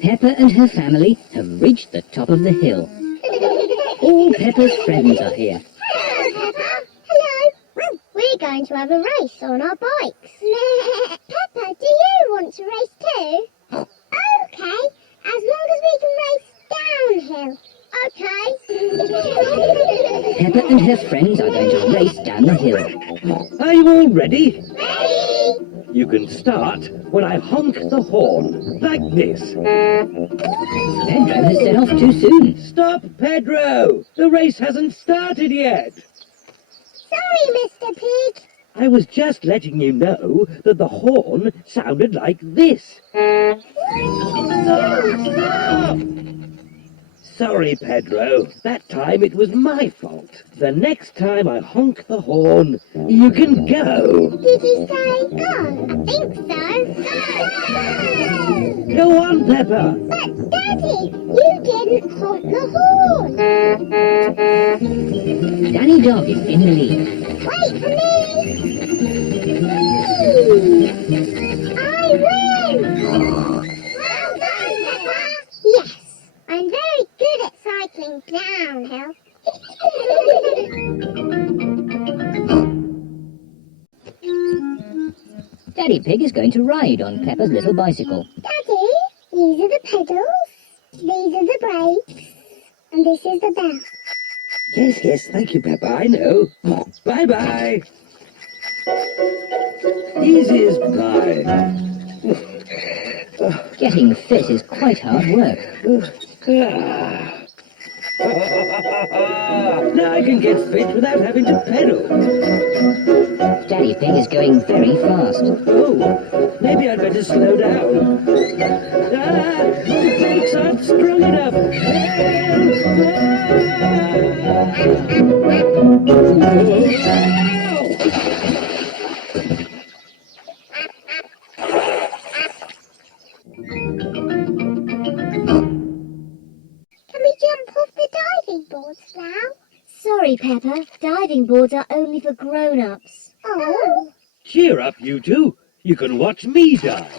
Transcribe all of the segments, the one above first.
Peppa and her family have reached the top of the hill. All Peppa's friends are here. Hello, Peppa. Hello. We're going to have a race on our bikes. Peppa, do you want to race too? Okay, as long as we can race downhill. Okay. Peppa and her friends are going to race down the hill. Are you all ready? Ready? You can start when I honk the horn, like this. Pedro has set off too soon. Stop, Pedro! The race hasn't started yet. Sorry, Mr. Pig. I was just letting you know that the horn sounded like this. Stop! Sorry, Pedro. That time it was my fault. The next time I honk the horn, you can go. Did you say go? I think so. Go on, Peppa. But, Daddy, you didn't honk the horn. Danny Dog is in the lead. Wait for me. I win. Well done, Peppa. Yes, I'm very good at cycling downhill. Daddy Pig is going to ride on Peppa's little bicycle. Daddy, these are the pedals, these are the brakes, and this is the bell. Yes, thank you, Peppa, I know. Bye-bye. Easy as pie. Getting fit is quite hard work. Now I can get fit without having to pedal. Daddy Pig is going very fast. Oh, maybe I'd better slow down. The brakes aren't strong enough. Can we jump off the diving boards now? Sorry, Peppa. Diving boards are only for grown-ups. Oh, Cheer up, you two. You can watch me dive.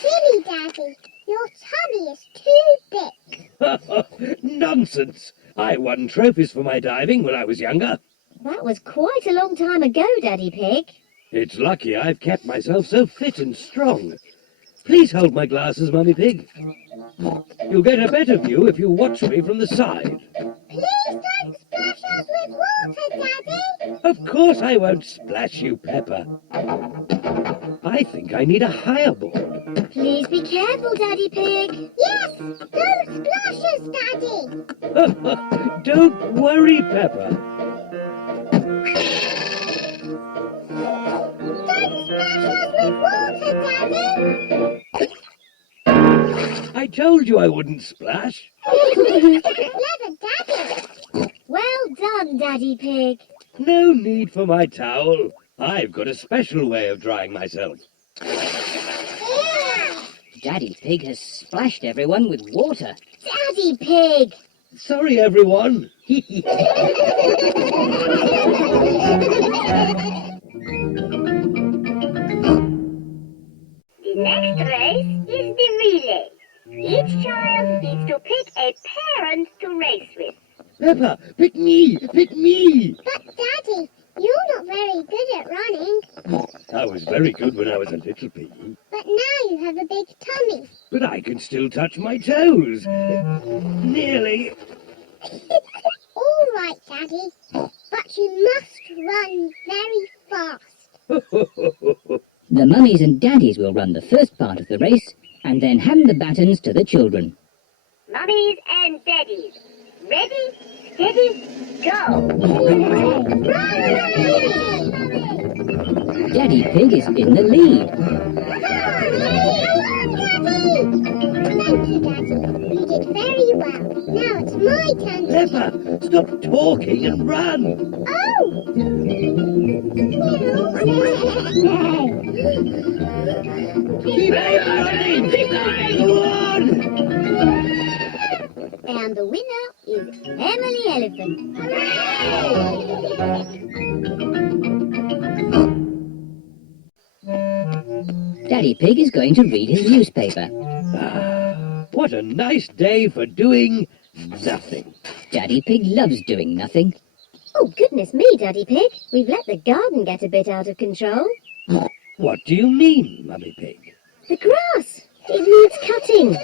silly Daddy, your tummy is too big. Nonsense. I won trophies for my diving when I was younger. That was quite a long time ago, Daddy Pig. It's lucky I've kept myself so fit and strong. Please hold my glasses, Mummy Pig. You'll get a better view if you watch me from the side. Please don't splash us with water, Daddy. Of course I won't splash you, Peppa. I think I need a higher board. Please be careful, Daddy Pig. Yes, don't splash us, Daddy. Don't worry, Peppa. Don't splash us with water, Daddy. I told you I wouldn't splash. Clever Daddy. Well done, Daddy Pig. No need for my towel. I've got a special way of drying myself. Yeah. Daddy Pig has splashed everyone with water. Daddy Pig. Sorry, everyone. The next race is the relay. Each child needs to pick a parent to race with. Peppa, pick me! Pick me! But Daddy, you're not very good at running. I was very good when I was a little piggy. But now you have a big tummy. But I can still touch my toes. Nearly. All right, Daddy. But you must run very fast. The mummies and daddies will run the first part of the race and then hand the batons to the children. Mummies and Daddies, ready, steady, go. Daddy Pig is in the lead. Thank you, Daddy. You did very well. Now it's my turn to Peppa, stop talking and run. Oh! Keep running! Keep going! Go on! And the winner is Emily Elephant. Daddy Pig is going to read his newspaper. What a nice day for doing nothing. Daddy Pig loves doing nothing. Oh, goodness me, Daddy Pig. We've let the garden get a bit out of control. What do you mean, Mummy Pig? The grass. It needs cutting.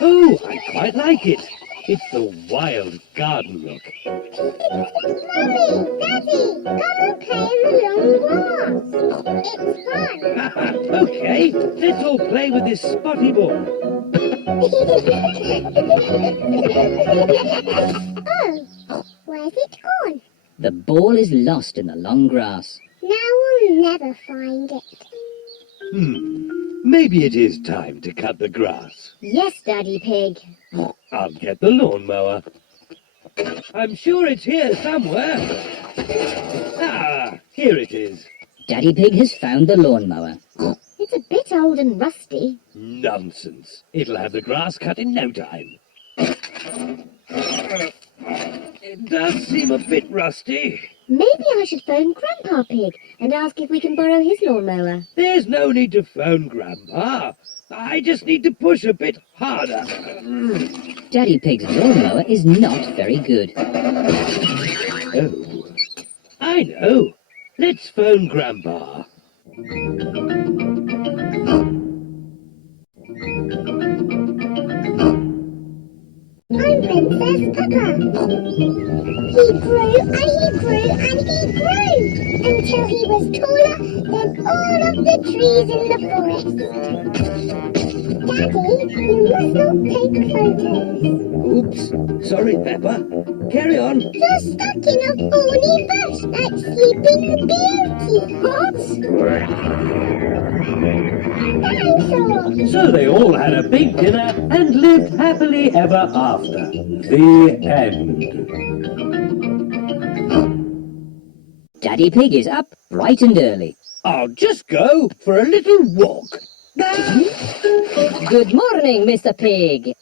Oh, I quite like it. It's the wild garden look. Mummy, Daddy, come and play in the long grass. It's fun. Okay, let's all play with this spotty ball. Oh, where's it gone? The ball is lost in the long grass. Now we'll never find it. Maybe it is time to cut the grass. Yes, Daddy Pig. I'll get the lawnmower. I'm sure it's here somewhere. Ah, here it is. Daddy Pig has found the lawnmower. It's a bit old and rusty. Nonsense. It'll have the grass cut in no time. It does seem a bit rusty. Maybe I should phone Grandpa Pig and ask if we can borrow his lawnmower. There's no need to phone Grandpa. I just need to push a bit harder. Daddy Pig's lawnmower is not very good. Oh, I know. Let's phone Grandpa. I'm Princess Peppa. He grew and he grew and he grew until he was taller than all of the trees in the forest. Daddy, you must not take photos. Oops. Sorry, Peppa. Carry on. You're stuck in a thorny bush like Sleeping Beauty. Dinosaur. So they all had a big dinner and lived happily ever after. The end. Daddy Pig is up bright and early. I'll just go for a little walk. Good morning, Mr. Pig.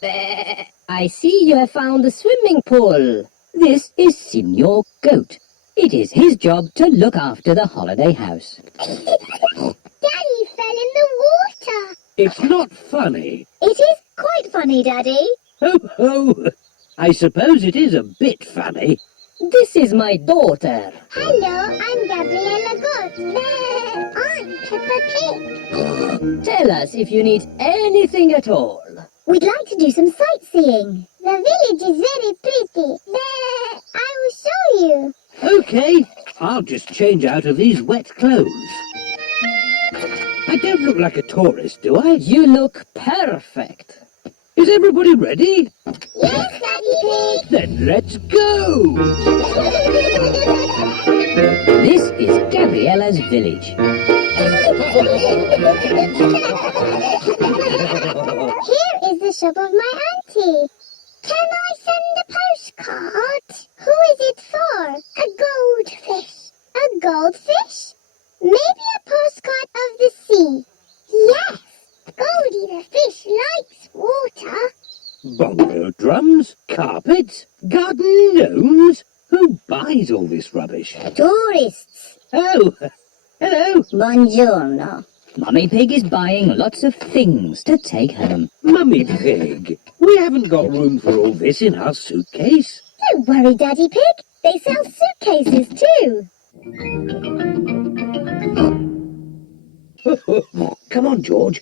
I see you have found the swimming pool. This is Signor Goat. It is his job to look after the holiday house. Daddy fell in the water. It's not funny. It is quite funny, Daddy. Ho, ho. I suppose it is a bit funny. This is my daughter. Hello, I'm Gabriella Goat. I'm Peppa Pig. Tell us if you need anything at all. We'd like to do some sightseeing. The village is very pretty. I will show you. Okay, I'll just change out of these wet clothes. I don't look like a tourist, do I? You look perfect. Is everybody ready? Yes, Daddy Pig. Then let's go! This is Gabriella's village. Here is the shop of my auntie. Can I send a postcard? Who is it for? A goldfish. A goldfish? Maybe a postcard of the sea. Yes, Goldie the fish likes water. Bongo drums, carpets, garden gnomes. Who buys all this rubbish? Tourists. Oh, hello. Buongiorno. Mummy Pig is buying lots of things to take home. Mummy Pig, we haven't got room for all this in our suitcase. Don't worry, Daddy Pig. They sell suitcases too. Come on, George.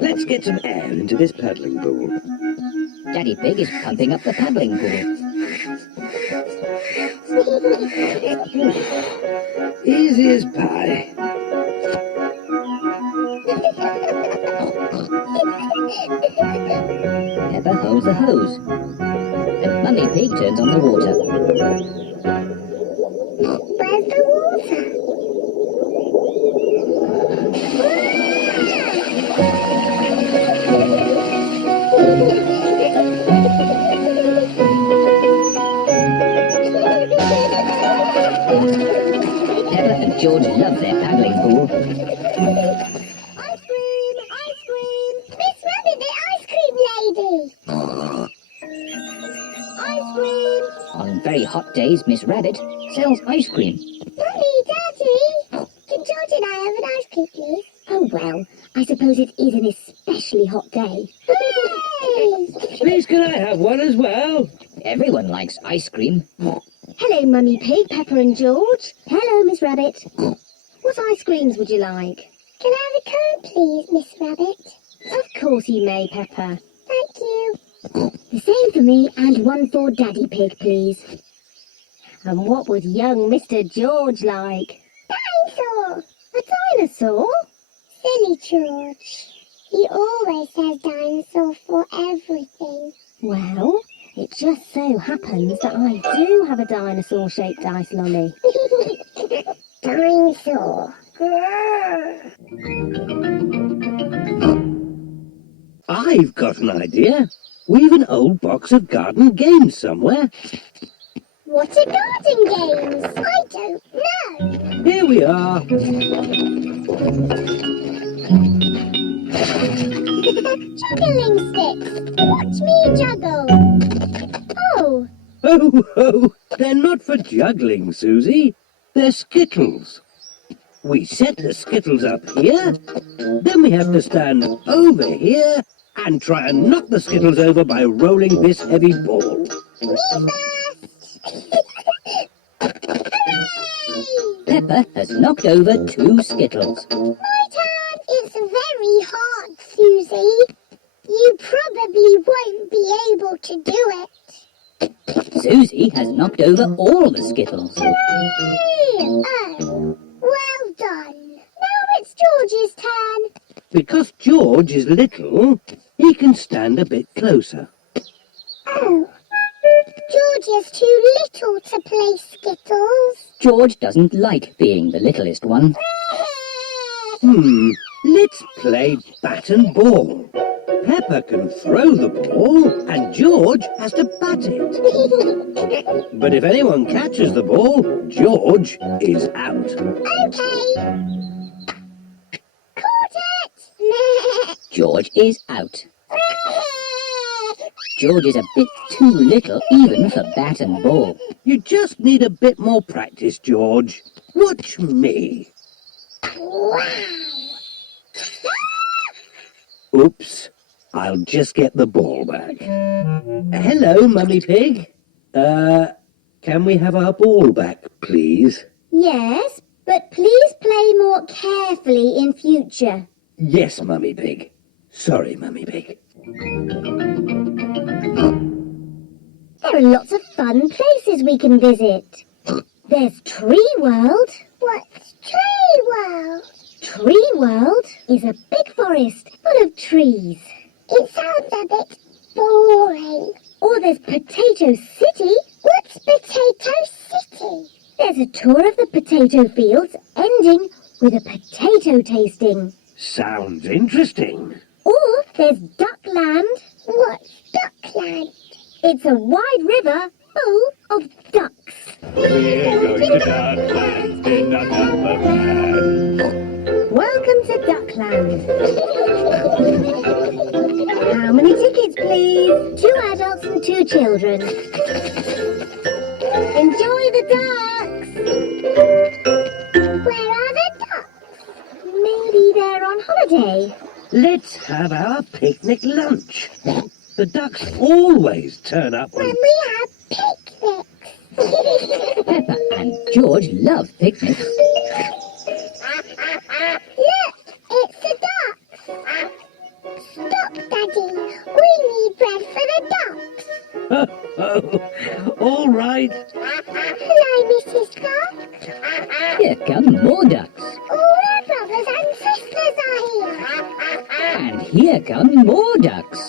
Let's get some air into this paddling pool. Daddy Pig is pumping up the paddling pool. Easy as pie. Peppa holds the hose. And Mummy Pig turns on the water. Where's the water? Peppa and George love their paddling pool. Ice cream! Ice cream! Miss Rabbit, the ice cream lady! Ice cream! On very hot days, Miss Rabbit sells ice cream. Mummy, Daddy! Can George and I have an ice cream, please? Oh, Well, I suppose it is an especially hot day. Hooray! Please, can I have one as well? Everyone likes ice cream. Hello, Mummy Pig, Peppa and George. Hello, Miss Rabbit. What ice creams would you like? Can I have a cone, please, Miss Rabbit? Of course you may, Peppa. Thank you. The same for me and one for Daddy Pig, please. And what would young Mr. George like? Dinosaur! A dinosaur? Silly George. He always says dinosaur for everything. Well, it just so happens that I do have a dinosaur-shaped ice lolly. Dinosaur. I've got an idea. We've an old box of garden games somewhere. What are garden games? I don't know. Here we are. Juggling sticks. Watch me juggle. Oh, Oh, ho! They're not for juggling, Susie. They're skittles. We set the skittles up here, then we have to stand over here and try and knock the skittles over by rolling this heavy ball. me first. Hooray! Peppa has knocked over 2 skittles. My turn. It's very hard, Susie. You probably won't be able to do it. Susie has knocked over all the skittles. Hooray! Oh, well done. Now it's George's turn. Because George is little, he can stand a bit closer. Oh, George is too little to play Skittles. George doesn't like being the littlest one. Let's play bat and ball. Peppa can throw the ball and George has to bat it. But if anyone catches the ball, George is out. Okay. Caught it. George is out. George is a bit too little even for bat and ball. You just need a bit more practice, George. Watch me. Wow. Oops. I'll just get the ball back. Hello, Mummy Pig. Can we have our ball back, please? Yes, but please play more carefully in future. Yes, Mummy Pig. Sorry, Mummy Pig. There are lots of fun places we can visit. There's Tree World. What's Tree World? Tree World is a big forest full of trees. It sounds a bit boring. Or there's Potato City. What's Potato City? There's a tour of the potato fields ending with a potato tasting. Sounds interesting. Or there's Duckland. What's Duckland? It's a wide river full of ducks. We're going to Duckland in Duckland. Welcome to Duckland. How many tickets, please? 2 adults and 2 children. Enjoy the ducks. Where are the ducks? Maybe they're on holiday. Let's have our picnic lunch. The ducks always turn up When when... we have picnics. Peppa and George love picnics. Look, it's the ducks. Stop, Daddy. We need bread for the ducks. All right. Hello, Mrs. Duck. Here come more ducks. All our brothers and sisters are here. And here come more ducks.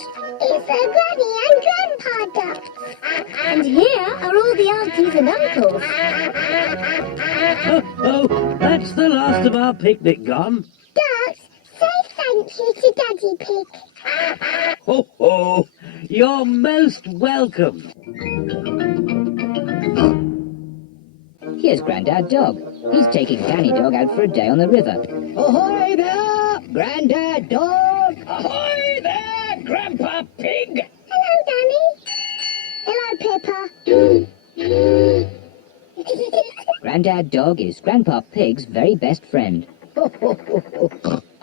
It's the Granny and Grandpa ducks. And here are all the aunties and uncles. Oh, that's the last of our picnic gone. Ducks, say thank you to Daddy Pig. Ho, ho. You're most welcome. Here's Grandad Dog. He's taking Danny Dog out for a day on the river. Ahoy there, Grandad Dog! Ahoy there, Grandpa Pig! Hello, Danny. Hello, Peppa. Grandad Dog is Grandpa Pig's very best friend.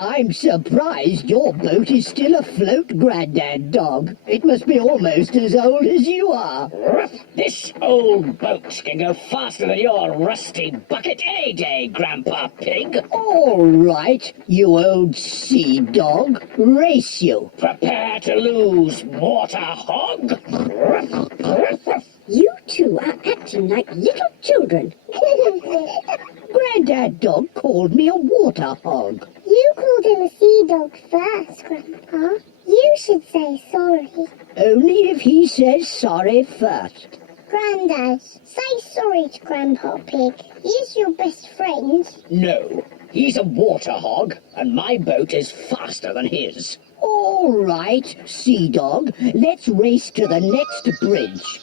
I'm surprised your boat is still afloat, Grandad Dog. It must be almost as old as you are. This old boat can go faster than your rusty bucket any day, Grandpa Pig. All right, you old sea dog. Race you. Prepare to lose, water hog. You two are acting like little children. Grandad Dog called me a water hog. You called him a sea dog first, Grandpa. You should say sorry. Only if he says sorry first. Grandad, say sorry to Grandpa Pig. He's your best friend. No, he's a water hog, and my boat is faster than his. All right, sea dog. Let's race to the next bridge.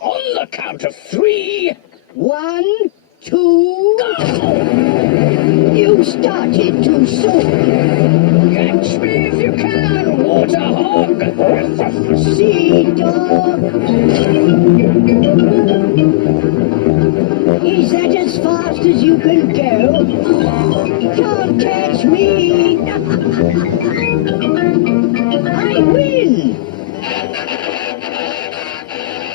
On the count of 3... 1, 2... Go! You started too soon. Catch me if you can, water hog! Sea dog. Is that as fast as you can go? Can't catch me. I win.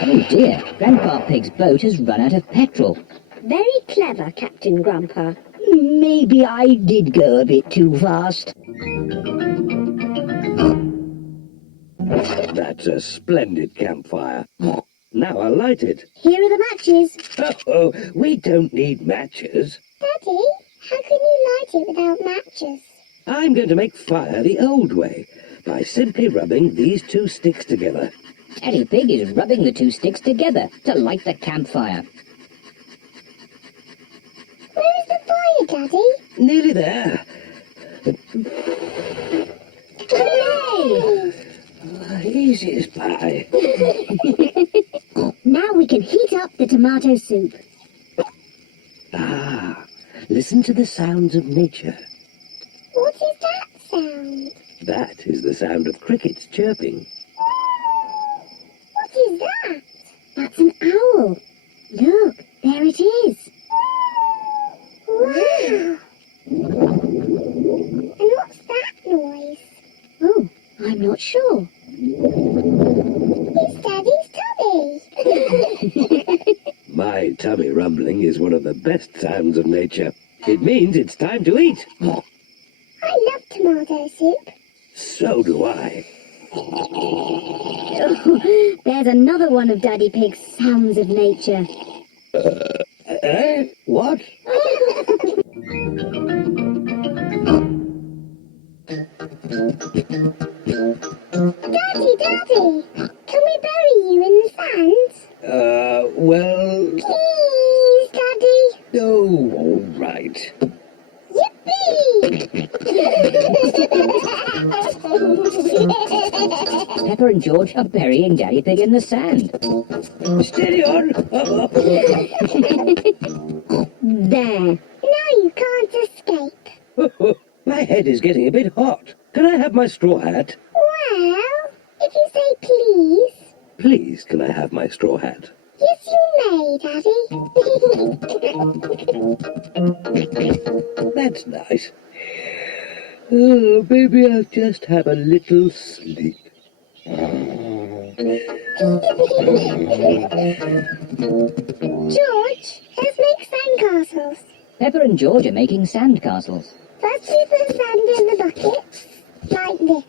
Oh dear, Grandpa Pig's boat has run out of petrol. Very clever, Captain Grandpa. Maybe I did go a bit too fast. That's a splendid campfire. Now I'll light it. Here are the matches. Oh, we don't need matches. Daddy, how can you light it without matches? I'm going to make fire the old way by simply rubbing these 2 sticks together. Daddy Pig is rubbing the 2 sticks together to light the campfire. Where is the fire, Daddy? Nearly there. Hooray! Easy as pie. Now we can heat up the tomato soup. Ah, listen to the sounds of nature. What is that sound? That is the sound of crickets chirping. What is that? That's an owl. Look, there it is. Wow! And what's that noise? Oh, I'm not sure. It's Daddy's tummy. My tummy rumbling is one of the best sounds of nature. It means it's time to eat. I love tomato soup. So do I. Oh, there's another one of Daddy Pig's sounds of nature. What? Daddy, can we bury you in the sand? Well... Please, Daddy. Oh, all right. Yippee! Peppa and George are burying Daddy Pig in the sand. Steady on. There. Now you can't escape. My head is getting a bit hot. Can I have my straw hat? Well, if you say please. Please, can I have my straw hat? Yes, you may, Daddy. That's nice. Oh, maybe I'll just have a little sleep. George, let's make sandcastles. Peppa and George are making sandcastles. First we put sand in the bucket, like this.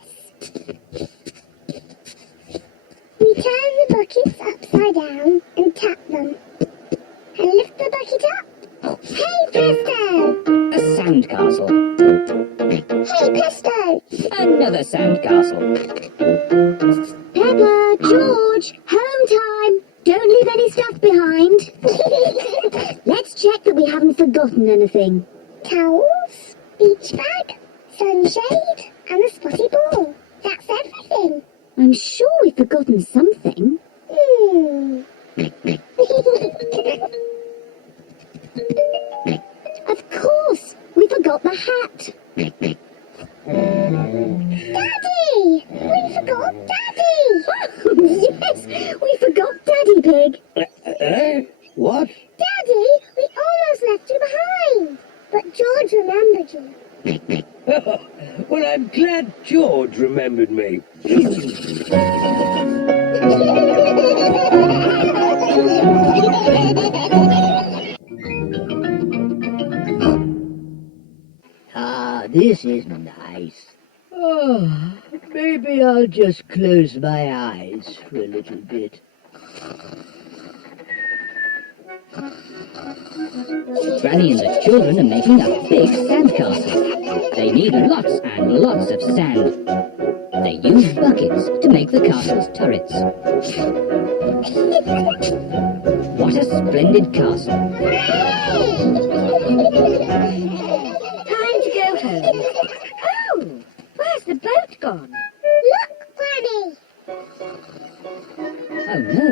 We turn the buckets upside down and tap them. And lift the bucket up. Hey, presto! A sandcastle. Hey, presto! Another sandcastle. Peppa, George, home time. Don't leave any stuff behind. Let's check that we haven't forgotten anything. Towels, beach bag, sunshade, and a spotty ball. That's everything. I'm sure we've forgotten something. Of course, we forgot the hat. Daddy! We forgot Daddy! Yes, we forgot Daddy Pig. What? Daddy, we almost left you behind. But George remembered you. glad George remembered me. Ah, this is nice. Oh, maybe I'll just close my eyes for a little bit. Granny and the children are making a big sandcastle. They need lots and lots of sand. They use buckets to make the castle's turrets. What a splendid castle. Time to go home. Oh, where's the boat gone? Look, Granny. Oh no,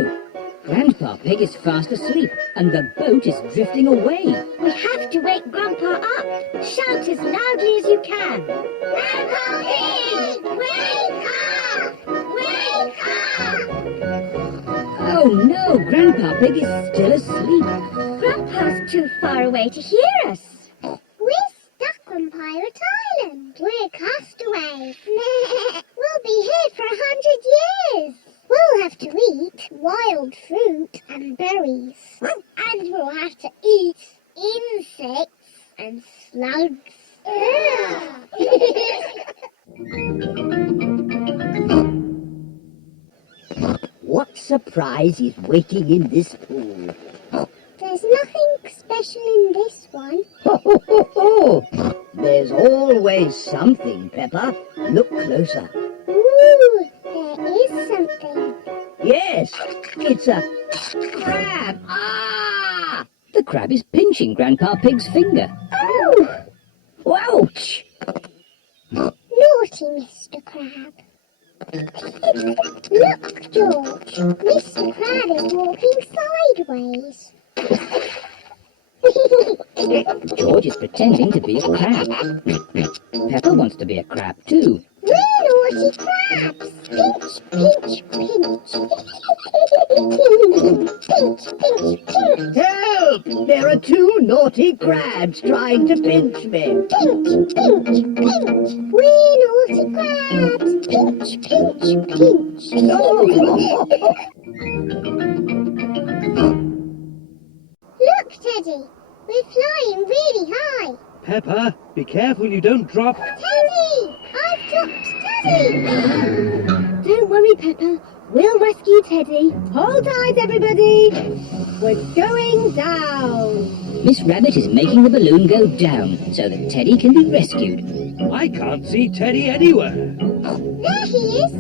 Grandpa Pig is fast asleep and the boat is drifting away. We have to wake Grandpa up. Shout as loudly as you can. Grandpa Pig, wake up! Wake up! Oh no, Grandpa Pig is still asleep. Grandpa's too far away to hear us. We're stuck on Pirate Island. We're castaways. We'll be here for 100 years. We'll have to eat wild fruit and berries. And we'll have to eat insects and slugs. What surprise is waiting in this pool? There's nothing special in this one. Ho, ho, ho, ho! There's always something, Peppa. Look closer. Ooh, there is something. Yes, it's a crab. Ah! The crab is pinching Grandpa Pig's finger. Oh, Ouch! naughty Mr. Crab. Look, George, Mr. Crab is walking sideways. George is pretending to be a crab. Peppa wants to be a crab too. We're naughty crabs. Pinch, pinch, pinch. Pinch, pinch, pinch. Help! There are two naughty crabs trying to pinch me. Pinch, pinch, pinch. We're naughty crabs. Pinch, pinch, pinch. Look, Teddy. We're flying really high. Peppa, be careful you don't drop. Teddy! I've dropped Teddy! Don't worry, Peppa. We'll rescue Teddy. Hold tight, everybody. We're going down. Miss Rabbit is making the balloon go down so that Teddy can be rescued. I can't see Teddy anywhere. There he is.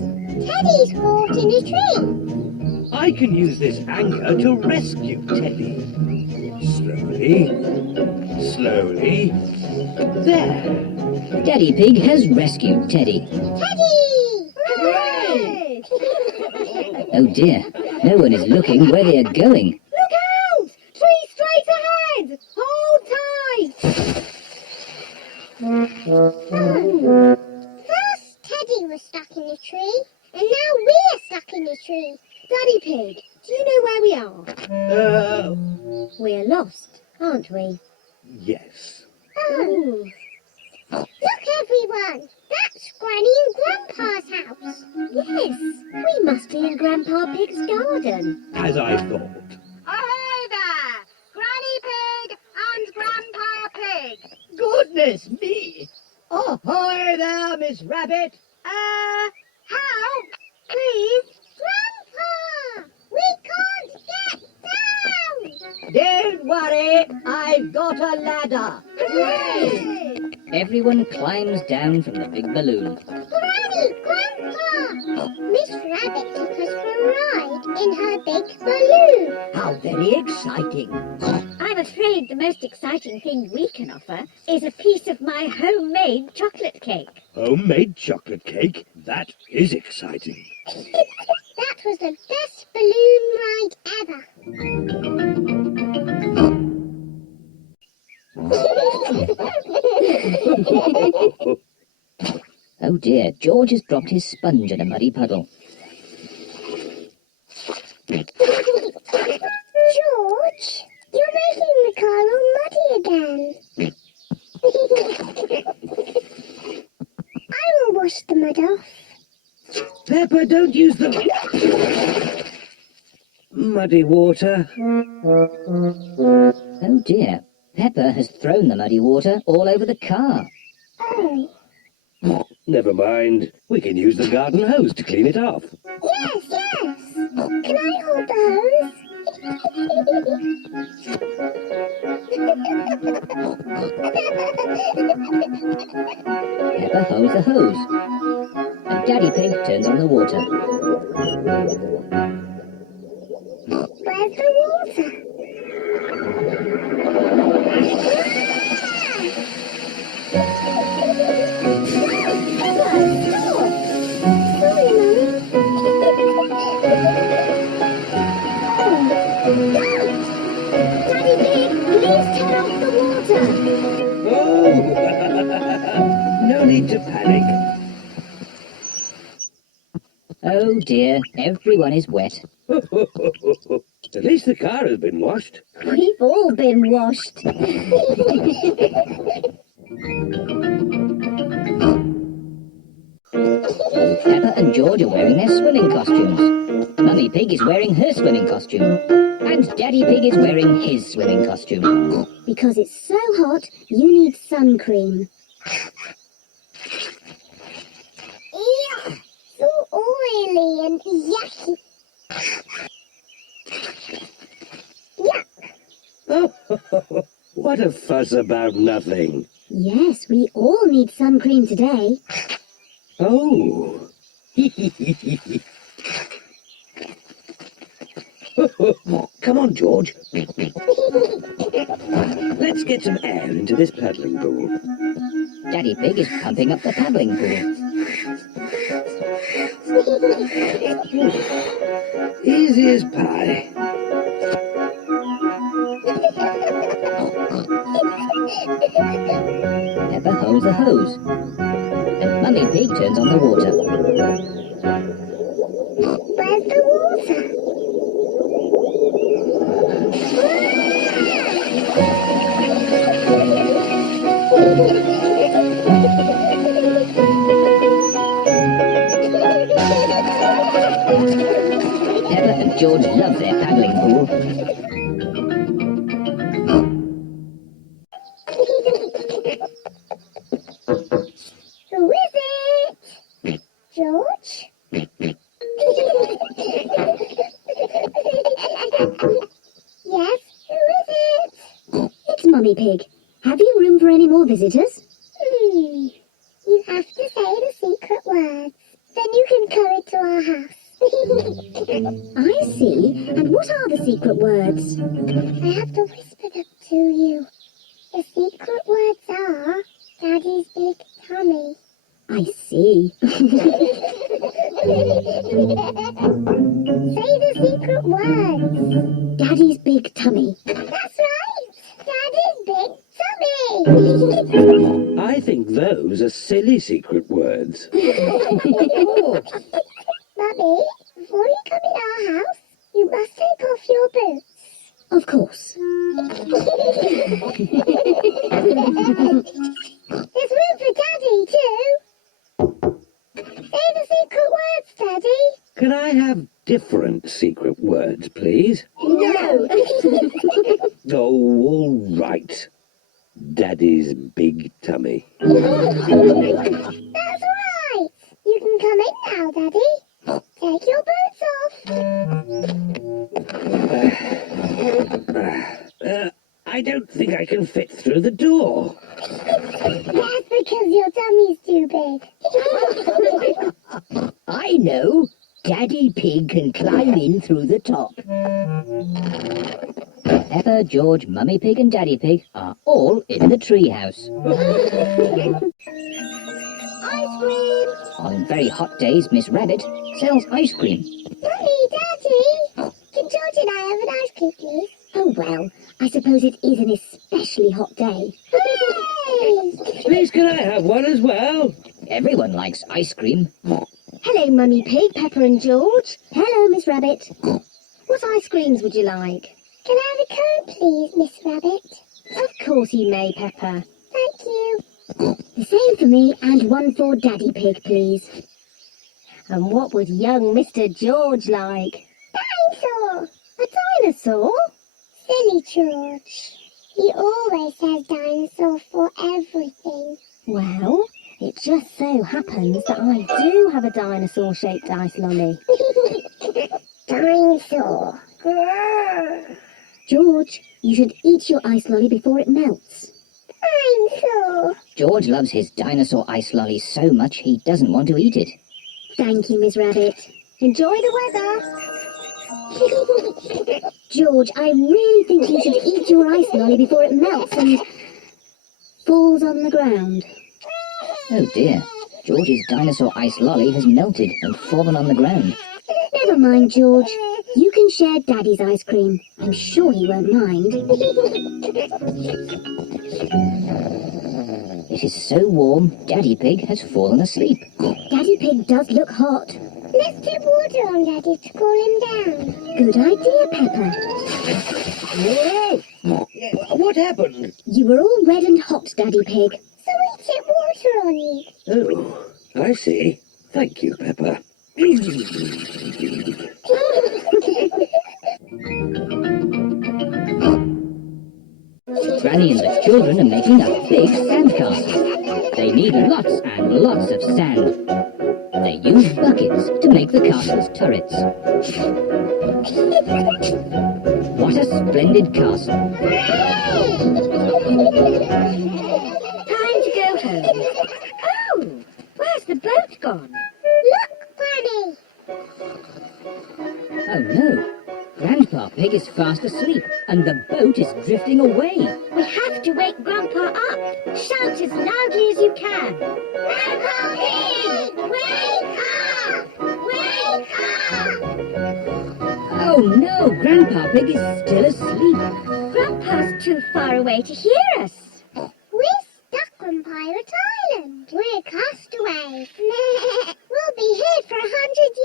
Teddy's caught in a tree. I can use this anchor to rescue Teddy. Slowly, slowly. There. Daddy Pig has rescued Teddy. Teddy! Hooray! Oh dear, no one is looking where they are going. Look out! Tree straight ahead! Hold tight! First, Teddy was stuck in a tree, and now we're stuck in a tree. Daddy Pig, do you know where we are? We're lost, aren't we? Yes. Oh. Look, everyone! That's Granny and Grandpa's house. Yes, we must be in Grandpa Pig's garden. As I thought. Ahoy there! Granny Pig and Grandpa Pig! Goodness me! Ahoy there, Miss Rabbit! Help! Please! Grandpa! We can't get down! Don't worry, I've got a ladder. Hooray! Everyone climbs down from the big balloon. Granny! Grandpa! Miss Rabbit took us for a ride in her big balloon. How very exciting. I'm afraid the most exciting thing we can offer is a piece of my homemade chocolate cake. Homemade chocolate cake? That is exciting. That was the best balloon ride ever. Oh dear, George has dropped his sponge in a muddy puddle. George, you're making the car all muddy again. I will mud off. Peppa, don't use the muddy water. Oh dear, Peppa has thrown the muddy water all over the car. Oh. Never mind. We can use the garden hose to clean it off. Yes, yes. Can I hold the Peppa holds the hose, and Daddy Pig turns on the water. Where's the water? Daddy Pig, please turn off the water. Oh! No need to panic. Oh dear, everyone is wet. At least the car has been washed. We've all been washed. Peppa and George are wearing their swimming costumes. Mummy Pig is wearing her swimming costume. And Daddy Pig is wearing his swimming costume. Because it's so hot, you need sun cream. Ew, so oily and yucky. Yuck. Oh, what a fuss about nothing. Yes, we all need sun cream today. Oh. Come on, George. Let's get some air into this paddling pool. Daddy Pig is pumping up the paddling pool. Easy as pie. Peppa holds the hose, and Mummy Pig turns on the water. Where's the water? Peppa and George love their paddling pool. Who is it? George? Yes, who is it? It's Mummy Pig. Have you room for any more visitors? You have to say the secret words. Then you can come into our house. I see. And what are the secret words? I have to whisper them to you. The secret words are Daddy's big tummy. I see. Say the secret words. Daddy's big tummy. That's right. Daddy's big tummy. I think those are silly secret words. Mummy, before you come in our house, you must take off your boots. Of course. There's room for Daddy too. Say the secret words, Daddy. Can I have different secret words, please? No. Oh, all right. Daddy's big tummy. That's right. You can come in now, Daddy. Take your boots off. I don't think I can fit through the door. That's because your tummy's too big. I know. Daddy Pig can climb in through the top. Peppa, George, Mummy Pig and Daddy Pig are all in the treehouse. Ice cream. On very hot days, Miss Rabbit sells ice cream. Mummy, Daddy. Can George and I have an ice cream, please? Oh, well, I suppose it is an especially hot day. Hooray! Please, can I have one as well? Everyone likes ice cream. Hello, Mummy Pig, Peppa and George. Hello, Miss Rabbit. What ice creams would you like? Can I have a cone, please, Miss Rabbit? Of course you may, Peppa. Thank you. The same for me and one for Daddy Pig, please. And what would young Mr. George like? Dinosaur! A dinosaur? Silly George. He always says dinosaur for everything. Well, it just so happens that I do have a dinosaur-shaped ice lolly. Dinosaur. Grrr. George, you should eat your ice lolly before it melts. Dinosaur. George loves his dinosaur ice lolly so much he doesn't want to eat it. Thank you, Miss Rabbit. Enjoy the weather. George, I really think you should eat your ice lolly before it melts and falls on the ground. Oh dear, George's dinosaur ice lolly has melted and fallen on the ground. Never mind, George. You can share Daddy's ice cream. I'm sure he won't mind. It is so warm, Daddy Pig has fallen asleep. Daddy Pig does look hot. Let's put water on Daddy to cool him down. Good idea, Peppa. Whoa! What happened? You were all red and hot, Daddy Pig. So we tip water on you. Oh, I see. Thank you, Peppa. Granny and the children are making a big sandcastle. They need lots and lots of sand. They use buckets to make the castle's turrets. What a splendid castle. Time to go home. Oh, where's the boat gone? Look, Granny. Oh no, Grandpa Pig is fast asleep and the boat is drifting away. We have to wake Grandpa up. Shout as loudly as you can. Grandpa Pig, wake up! Wake up! Oh no, Grandpa Pig is still asleep. Grandpa's too far away to hear us. We're stuck on Pirate Island. We're castaways. We'll be here for 100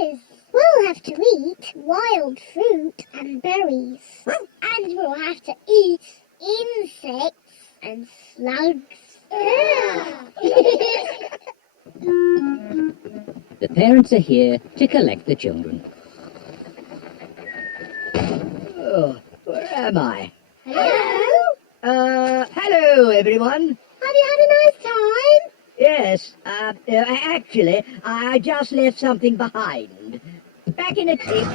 years. We'll have to eat wild fruit and berries. And we'll have to eat insects and slugs. The parents are here to collect the children. Oh, where am I? Hello? Hello, everyone. Have you had a nice time? Yes, actually, I just left something behind. Back in a tick.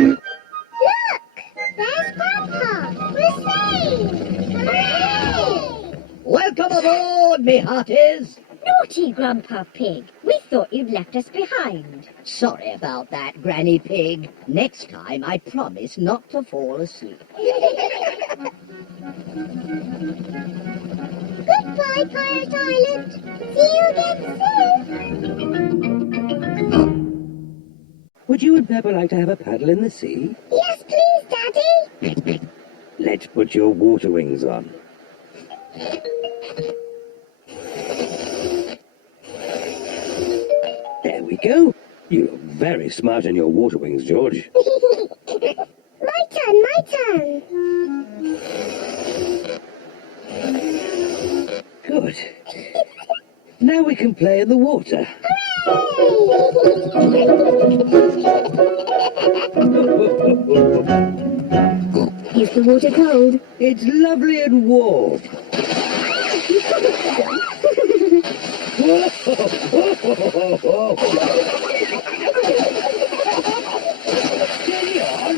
Look! There's Grandpa! We're saved! Hooray! Welcome aboard, me hearties. Naughty Grandpa Pig. We thought you'd left us behind. Sorry about that, Granny Pig. Next time, I promise not to fall asleep. Goodbye, Pirate Island. See you again soon. Would you and Peppa like to have a paddle in the sea? Yes, please, Daddy. Let's put your water wings on. There we go. You look very smart in your water wings, George. My turn, my turn. Good. Now we can play in the water. Is the water cold? It's lovely and warm. Steady on.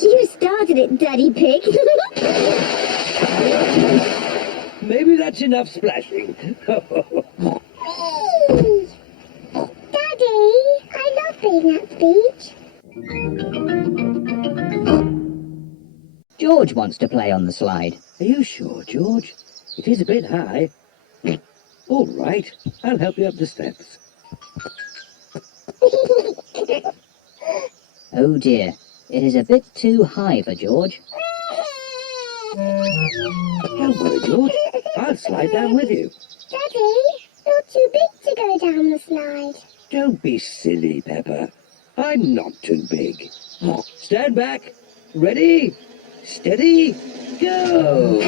You started it, Daddy Pig. Maybe that's enough splashing. Daddy, I love being at the beach. George wants to play on the slide. Are you sure, George? It is a bit high. All right, I'll help you up the steps. Oh dear, it is a bit too high for George. Don't worry, George. I'll slide down with you. Daddy, you're too big to go down the slide. Don't be silly, Peppa. I'm not too big. Stand back. Ready? Steady, go!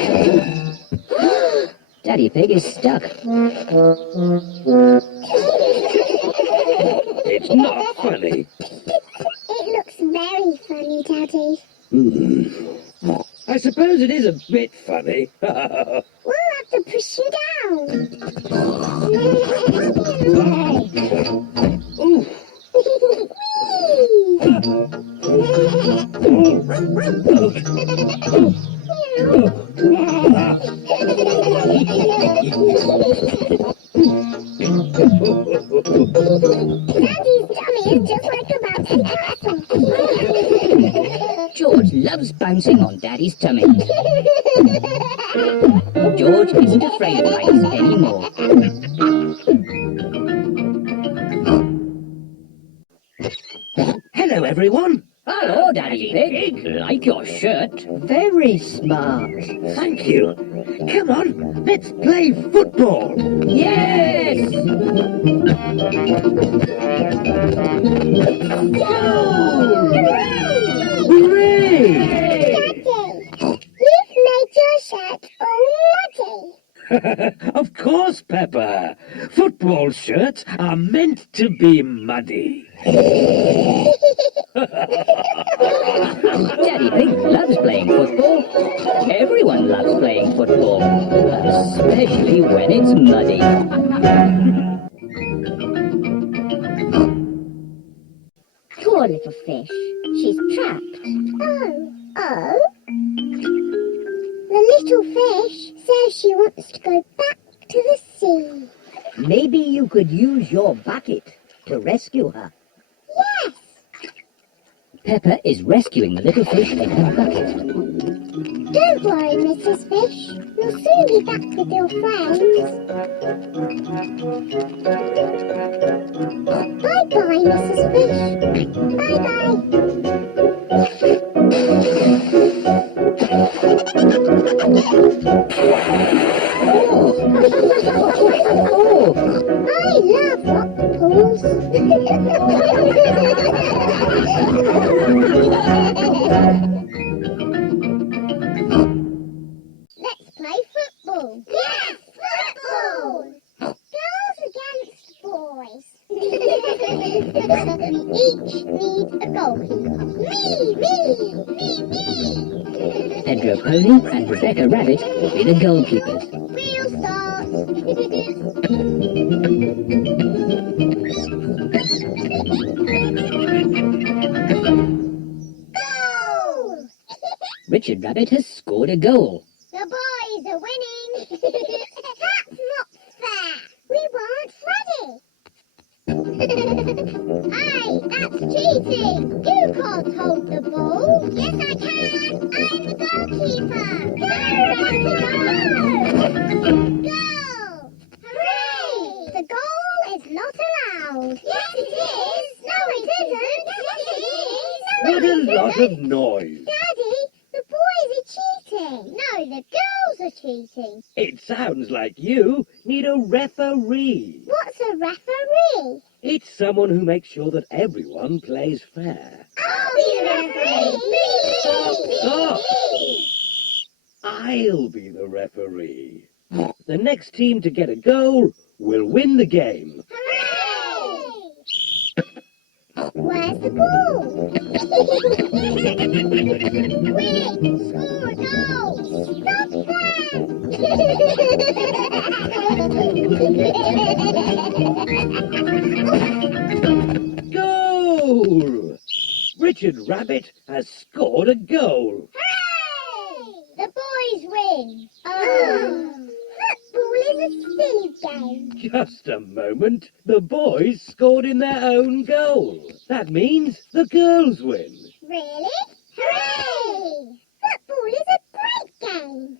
Daddy Pig is stuck. It's not funny. It looks very funny, Daddy. I suppose it is a bit funny. We'll have to push you down. Ooh. Daddy's tummy is just like a bouncy castle. George loves bouncing on Daddy's tummy. George isn't afraid of heights anymore. Hello, everyone. Hello, Daddy Pig. Like your shirt. Very smart. Thank you. Come on, let's play football. Yes! Hooray! Daddy, you've made your shirt all muddy. Of course, Peppa. Football shirts are meant to be muddy. Daddy Pig loves playing football. Everyone loves playing football. Especially when it's muddy. Poor little fish. She's trapped. Oh? The little fish says she wants to go back to the sea. Maybe you could use your bucket to rescue her. Yes! Peppa is rescuing the little fish in her bucket. Don't worry, Mrs. Fish. You'll soon be back with your friends. Bye-bye, Mrs. Fish. Bye-bye. I love octopus. Let's play football. Yes, football. Girls against boys. We each need a goalkeeper. Me. Pedro Pony and Rebecca Rabbit will be the goalkeepers. We'll start. Goal! Richard Rabbit has scored a goal. The boys are winning. That's not fair. We weren't ready. Aye, that's cheating. You can't hold the ball. Yes, I can. I'm the goalkeeper. Go, Rebecca, go! Hooray! The goal is not allowed. Yes, it is. No, it isn't. Yes, it is. No, What a lot of noise. Daddy, the boys are cheating. No, the girls are cheating. It sounds like you need a referee. What's a referee? It's someone who makes sure that everyone plays fair. I'll be the referee. Stop! I'll be the referee. The next team to get a goal will win the game. Hooray! Where's the ball? Quick! Score a goal! Stop them! Goal! Richard Rabbit has scored a goal. Hooray! The boys win. Football is a silly game. Just a moment. The boys scored in their own goal. That means the girls win. Really? Hooray! Football is a great game.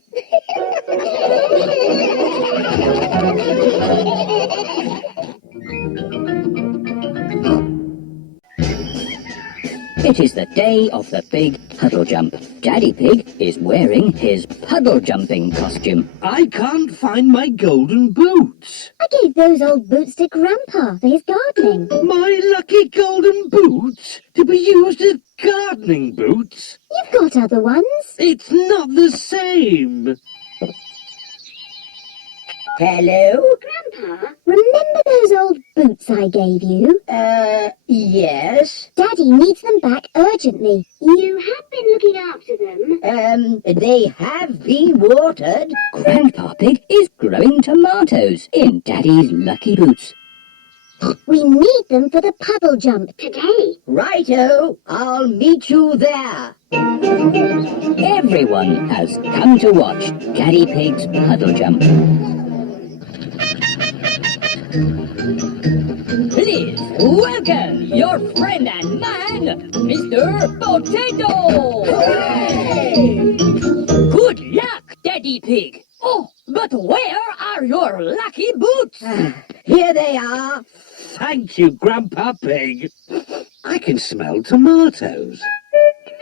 It is the day of the big puddle jump. Daddy Pig is wearing his puddle jumping costume. I can't find my golden boots. I gave those old boots to Grandpa for his gardening. My lucky golden boots to be used as gardening boots. You've got other ones. It's not the same. Hello? Grandpa, remember those old boots I gave you? Yes. Daddy needs them back urgently. You have been looking after them. They have been watered. Grandpa Pig is growing tomatoes in Daddy's lucky boots. We need them for the puddle jump today. Righto, I'll meet you there. Everyone has come to watch Daddy Pig's puddle jump. Please welcome your friend and mine, Mr. Potato! Hooray! Good luck, Daddy Pig! Oh, but where are your lucky boots? Here they are. Thank you, Grandpa Pig. I can smell tomatoes.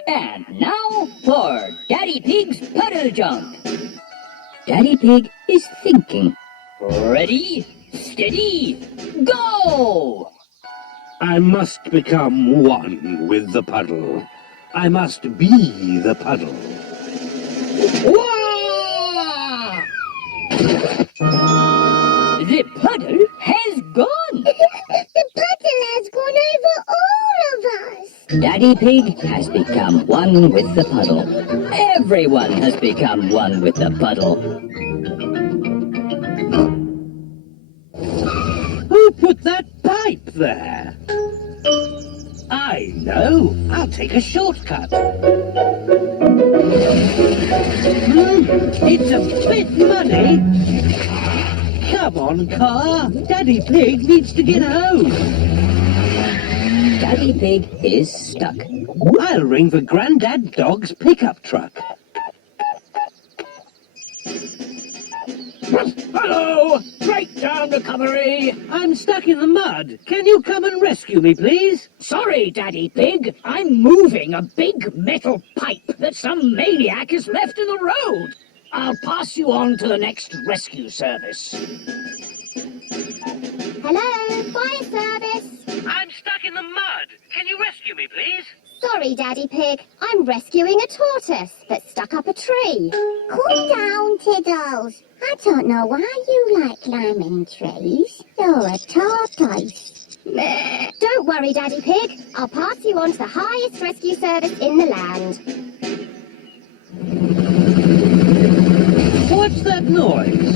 And now for Daddy Pig's puddle jump. Daddy Pig is thinking. Ready, steady, go! I must become one with the puddle. I must be the puddle. Wah! The puddle has gone. The puddle has gone over all of us. Daddy Pig has become one with the puddle. Everyone has become one with the puddle. Who put that pipe there? I know. I'll take a shortcut. It's a bit muddy. Come on, car. Daddy Pig needs to get home. Daddy Pig is stuck. I'll ring the Grandad Dog's pickup truck. Hello! Breakdown recovery! I'm stuck in the mud. Can you come and rescue me, please? Sorry, Daddy Pig. I'm moving a big metal pipe that some maniac has left in the road. I'll pass you on to the next rescue service. Hello, fire service. I'm stuck in the mud. Can you rescue me, please? Sorry, Daddy Pig. I'm rescuing a tortoise that's stuck up a tree. Calm down, Tiddles. I don't know why you like climbing trees. You're a tortoise. Don't worry, Daddy Pig. I'll pass you on to the highest rescue service in the land. What's that noise?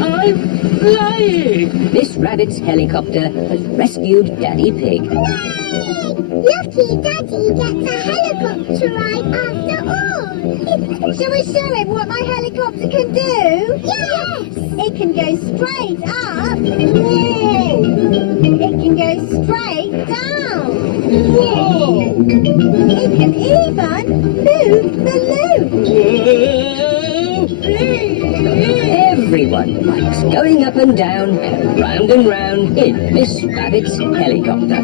I'm flying! This rabbit's helicopter has rescued Daddy Pig. Lucky Daddy gets a helicopter ride after all. Shall we show him what my helicopter can do? Yes! It can go straight up. Whoa! It can go straight down. Whoa! It can even move the loop. Everyone likes going up and down and round in Miss Rabbit's helicopter.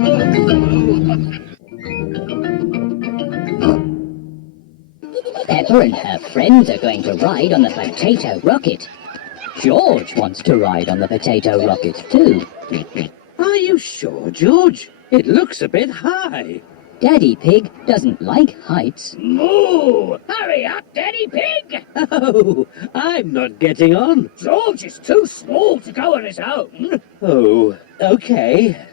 Peppa and her friends are going to ride on the potato rocket. George wants to ride on the potato rocket too. Are you sure, George? It looks a bit high. Daddy Pig doesn't like heights. Moo! Hurry up, Daddy Pig! Oh, I'm not getting on. George is too small to go on his own. Oh, okay.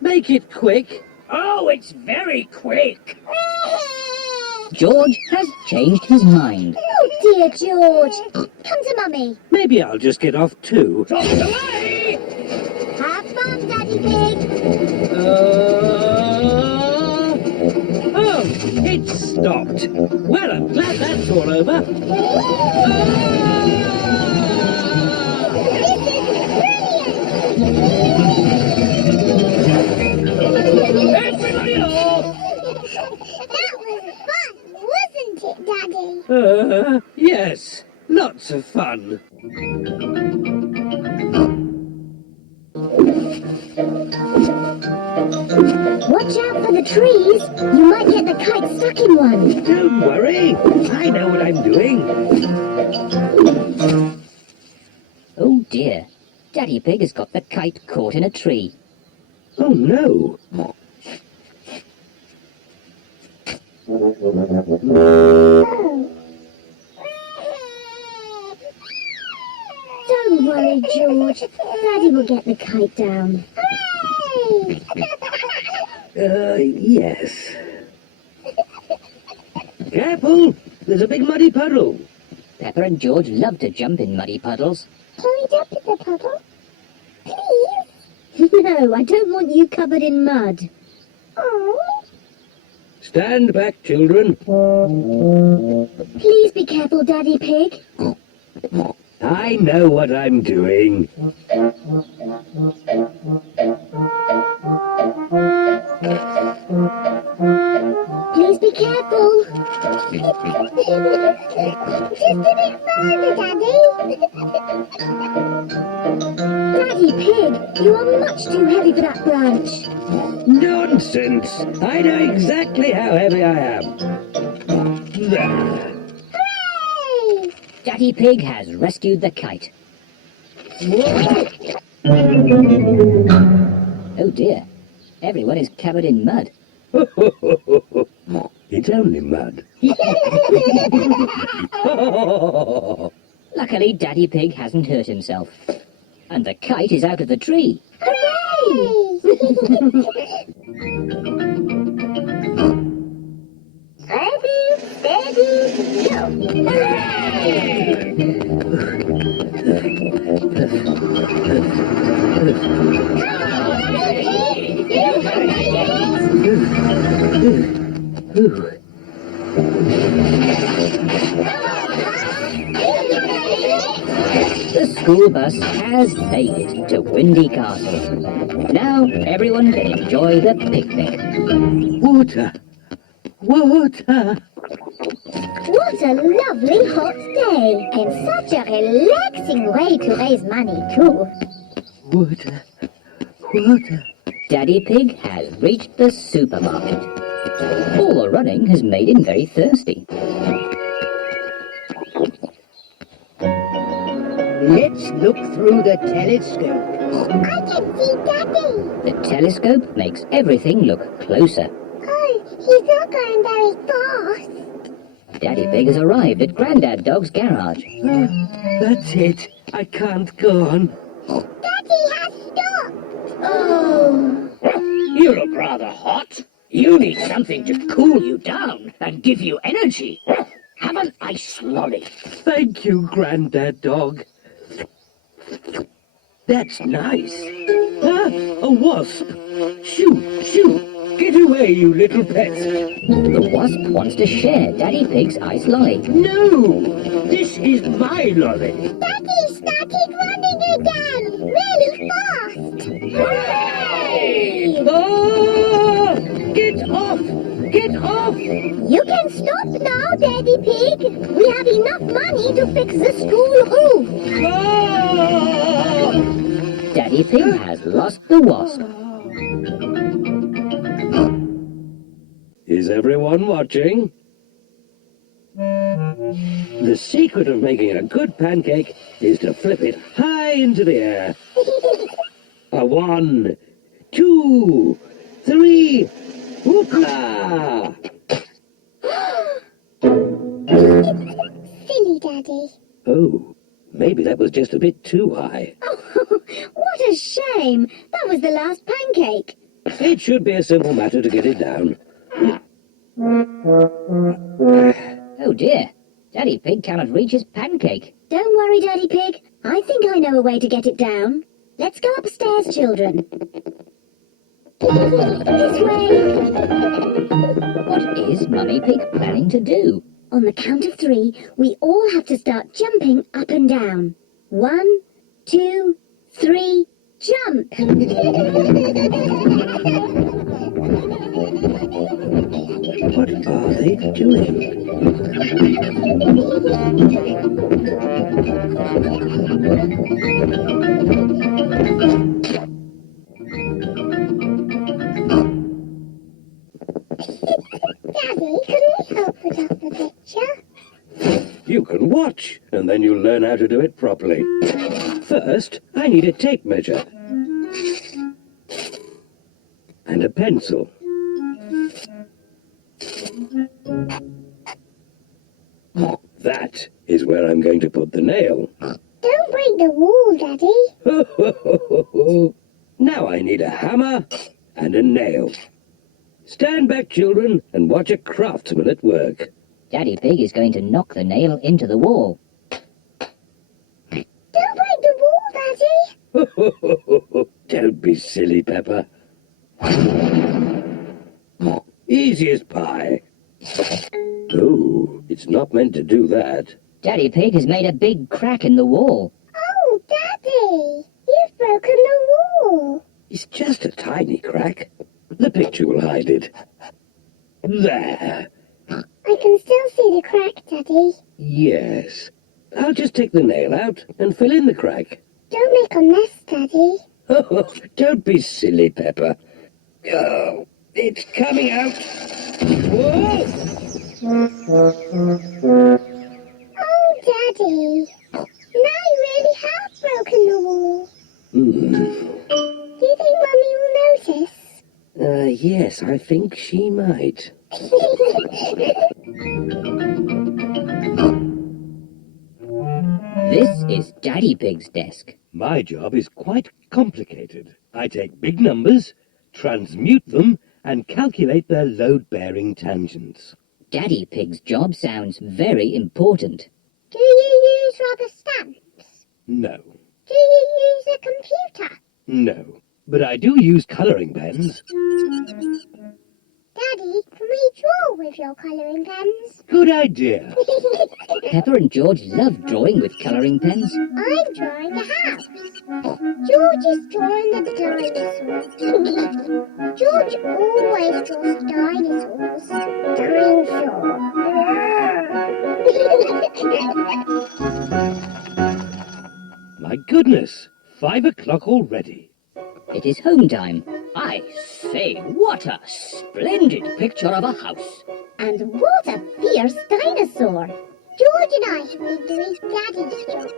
Make it quick. Oh, it's very quick. George has changed his mind. Oh dear, George. Come to Mummy. Maybe I'll just get off too. Drop it away! Have fun, Daddy Pig. Oh, it stopped. Well, I'm glad that's all over. Everybody off! That was fun, wasn't it, Daddy? Yes, lots of fun. What Watch out for the trees. You might get the kite stuck in one. Don't worry. I know what I'm doing. Oh dear. Daddy Pig has got the kite caught in a tree. Oh, no. Don't worry, George. Daddy will get the kite down. Yes. Careful! There's a big muddy puddle. Peppa and George love to jump in muddy puddles. Can we jump in the puddle? Please? No, I don't want you covered in mud. Oh. Stand back, children. Please be careful, Daddy Pig. I know what I'm doing. Please be careful. Just a bit further, Daddy. Daddy Pig, you are much too heavy for that branch. Nonsense! I know exactly how heavy I am. There. Hooray! Daddy Pig has rescued the kite. Oh dear. Everyone is covered in mud. It's only mud. Luckily, Daddy Pig hasn't hurt himself. And the kite is out of the tree. Hooray! Ready, steady, go! The school bus has made it to Windy Castle. Now everyone can enjoy the picnic. Water! Water! What a lovely hot day. And such a relaxing way to raise money, too. Water! Water! Daddy Pig has reached the supermarket. All the running has made him very thirsty. Let's look through the telescope. I can see Daddy. The telescope makes everything look closer. Oh, he's not going very fast. Daddy Pig has arrived at Grandad Dog's garage. That's it. I can't go on. Daddy has stopped. Oh. You look rather hot. You need something to cool you down and give you energy. Have an ice lolly. Thank you, Grandad Dog. That's nice. Ah, a wasp. Shoo, shoo. Get away, you little pet. The wasp wants to share Daddy Pig's ice lolly. No, this is my lolly. Daddy started running again, really fast. Hooray! Ah! Get off! Get off! You can stop now, Daddy Pig. We have enough money to fix the school roof. Ah! Daddy Pig has lost the wasp. Is everyone watching? The secret of making a good pancake is to flip it high into the air. A 1, 2, 3, whoopla! Silly Daddy. Oh, maybe that was just a bit too high. Oh, what a shame. That was the last pancake. It should be a simple matter to get it down. Oh dear. Daddy Pig cannot reach his pancake. Don't worry, Daddy Pig. I think I know a way to get it down. Let's go upstairs, children. This way. What is Mummy Pig planning to do? On the count of 3, we all have to start jumping up and down. 1, 2, 3, jump! What are they doing? and then you'll learn how to do it properly. First, I need a tape measure. And a pencil. That is where I'm going to put the nail. Don't break the wall, Daddy. Now I need a hammer and a nail. Stand back, children, and watch a craftsman at work. Daddy Pig is going to knock the nail into the wall. Don't break the wall, Daddy. Don't be silly, Peppa. Easy as pie. Oh, it's not meant to do that. Daddy Pig has made a big crack in the wall. Oh, Daddy, you've broken the wall. It's just a tiny crack. The picture will hide it. There. I can still see the crack, Daddy. Yes. I'll just take the nail out and fill in the crack. Don't make a mess, Daddy. Oh, don't be silly, Peppa. Oh, it's coming out. Whoa! Oh, Daddy. Now you really have broken the wall. Do you think Mummy will notice? Yes, I think she might. This is Daddy Pig's desk. My job is quite complicated. I take big numbers, transmute them, and calculate their load-bearing tangents. Daddy Pig's job sounds very important. Do you use rubber stamps? No, Do you use a computer? no. But I do use colouring pens. Daddy, can we draw with your colouring pens? Good idea. Peppa and George love drawing with colouring pens. I'm drawing a house. George is drawing a dinosaur. George always draws dinosaurs. Dinosaur. My goodness, 5 o'clock already. It is home time. I say, what a splendid picture of a house. And what a fierce dinosaur! George and I have been doing Daddy's job.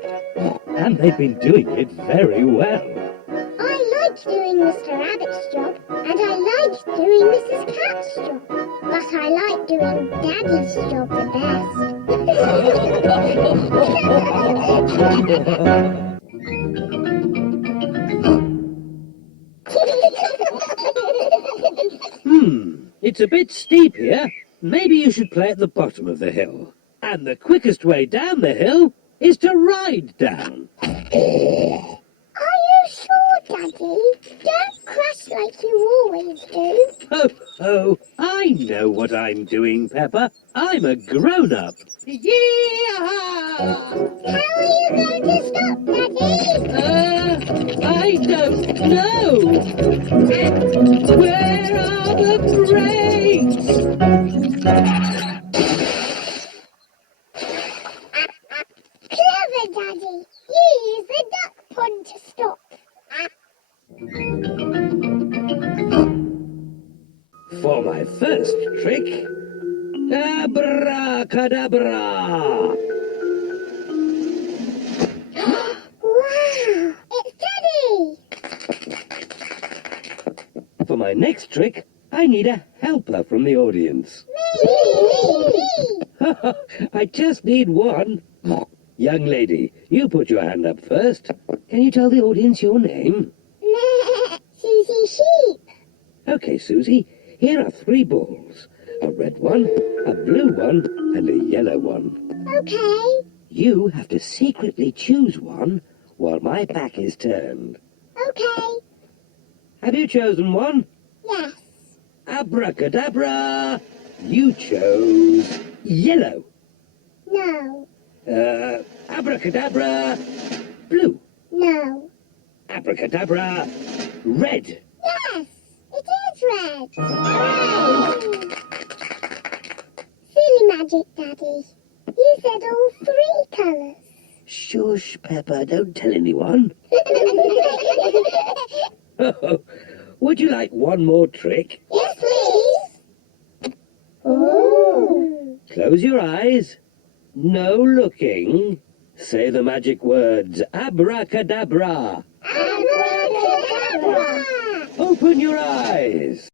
And they've been doing it very well. I like doing Mr. Rabbit's job, and I like doing Mrs. Cat's job. But I like doing Daddy's job the It's a bit steep here. Maybe you should play at the bottom of the hill. And the quickest way down the hill is to ride down. Are you sure, Daddy? Don't crash like you always do. Oh, I know what I'm doing, Peppa. I'm a grown-up. How are you going to stop, Daddy? I don't know. Where are the brakes? Clever, Daddy. You use the duck pond to stop. For my first trick, abracadabra. Wow, it's Daddy. For my next trick, I need a helper from the audience. Me. I just need one. Young lady, you put your hand up first. Can you tell the audience your name? Susie Sheep. Okay, Susie, here are 3 balls. A red one, a blue one, and a yellow one. Okay. You have to secretly choose one while my back is turned. Okay. Have you chosen one? Yes. Abracadabra! You chose yellow. No. Abracadabra! Blue. No. Abracadabra! Red. Yes, it is red. Hooray! Silly magic, Daddy. You said all 3 colours. Shush, Peppa, don't tell anyone. Would you like one more trick? Yes, please. Ooh. Close your eyes. No looking. Say the magic words, abracadabra. Abracadabra! Open your eyes.